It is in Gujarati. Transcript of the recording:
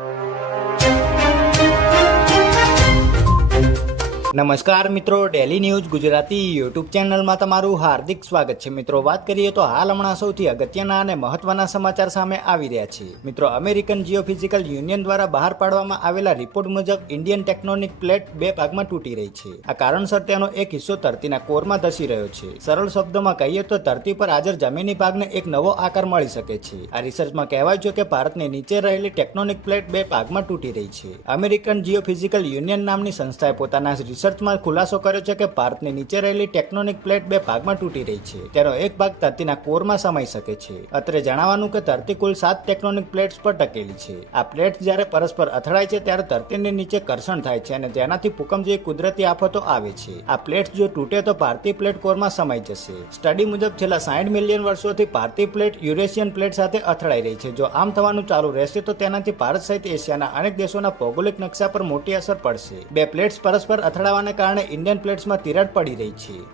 you. નમસ્કાર મિત્રો ડેલી ન્યૂઝ ગુજરાતી યુટ્યુબ ચેનલમાં તમારું હાર્દિક સ્વાગત છે. મિત્રો, વાત કરીએ તો હાલ હમણાં સૌથી અગત્યના અને મહત્વના સમાચાર સામે આવી રહ્યા છે. મિત્રો અમેરિકન જીઓફિઝિકલ યુનિયન દ્વારા બહાર પાડવામાં આવેલા રિપોર્ટ મુજબ ઇન્ડિયન ટેકનોનિક પ્લેટ બે ભાગમાં તૂટી રહી છે. આ કારણસર તેનો એક હિસ્સો ધરતીના કોરમાં ધસી રહ્યો છે. સરળ શબ્દોમાં કહીએ તો ધરતી પર હાજર જમીની ભાગને એક નવો આકાર મળી શકે છે. આ રિસર્ચમાં કહેવાય છે કે ભારતની નીચે રહેલી ટેકનોનિક પ્લેટ બે ભાગમાં તૂટી રહી છે. અમેરિકન જીઓફિઝિકલ યુનિયન નામની સંસ્થાએ પોતાના રિસર્ચમાં ખુલાસો કર્યો છે કે ભારતની નીચે રહેલી ટેક્ટોનિક પ્લેટ બે ભાગમાં તૂટી રહી છે. તેનો એક ભાગ ધરતીના કોરમાં સમાઈ શકે છે. અત્રે જણાવવાનું કે ધરતી કુલ સાત ટેક્ટોનિક પ્લેટ્સ પર ટકેલી છે. આ પ્લેટ્સ જ્યારે પરસ્પર અથડાય છે ત્યારે ધરતીની નીચે ઘર્ષણ થાય છે અને તેનાથી ભૂકંપ જેવી કુદરતી આફતો આવે છે. આ પ્લેટ્સ જો તૂટે તો ભારતીય પ્લેટ કોરમાં સમાઈ જશે. સ્ટડી મુજબ છેલ્લા સાઠ મિલિયન વર્ષોથી ભારતીય પ્લેટ યુરેશિયન પ્લેટ સાથે અથડાઈ રહી છે. જો આમ થવાનું ચાલુ રહેશે તો તેનાથી ભારત સહિત એશિયાના અનેક દેશોના ભૌગોલિક નકશા પર મોટી અસર પડશે. બે પ્લેટ્સ પરસ્પર અથડાવાને કારણે ઇન્ડિયન પ્લેટ્સમાં તિરાડ પડી રહી છે.